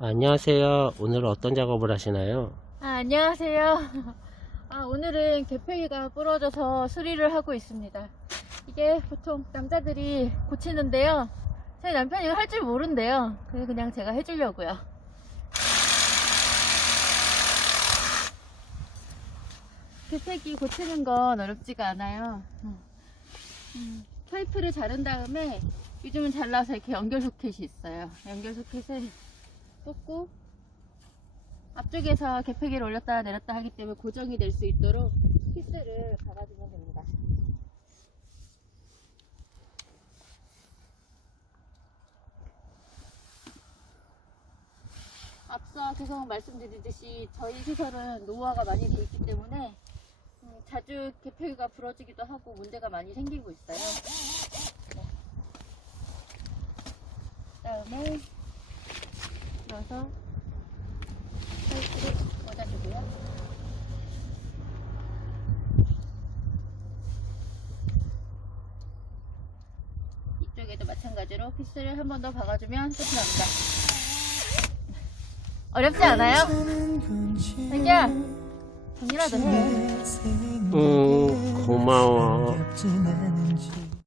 안녕하세요. 오늘 어떤 작업을 하시나요? 아, 안녕하세요. 아, 오늘은 개폐기가 부러져서 수리를 하고 있습니다. 이게 보통 남자들이 고치는데요. 저희 남편이 할줄 모른대요. 그래서 그냥 제가 해주려고요. 개폐기 고치는 건 어렵지가 않아요. 음. 음, 파이프를 자른 다음에 요즘은 잘라서 이렇게 연결 소켓이 있어요. 연결 소켓을 꽂고 앞쪽에서 개폐기를 올렸다 내렸다 하기 때문에 고정이 될 수 있도록 피스를 박아주면 됩니다. 앞서 계속 말씀드리듯이 저희 시설은 노후화가 많이 돼 있기 때문에 음, 자주 개폐기가 부러지기도 하고 문제가 많이 생기고 있어요. 네. 그 다음에 넣어서 파이프를 꽂아주고요. 이쪽에도 마찬가지로 피스를 한 번 더 박아주면 끝이 납니다. 어렵지 않아요? 자기야, 정리라도 해. 음, 고마워.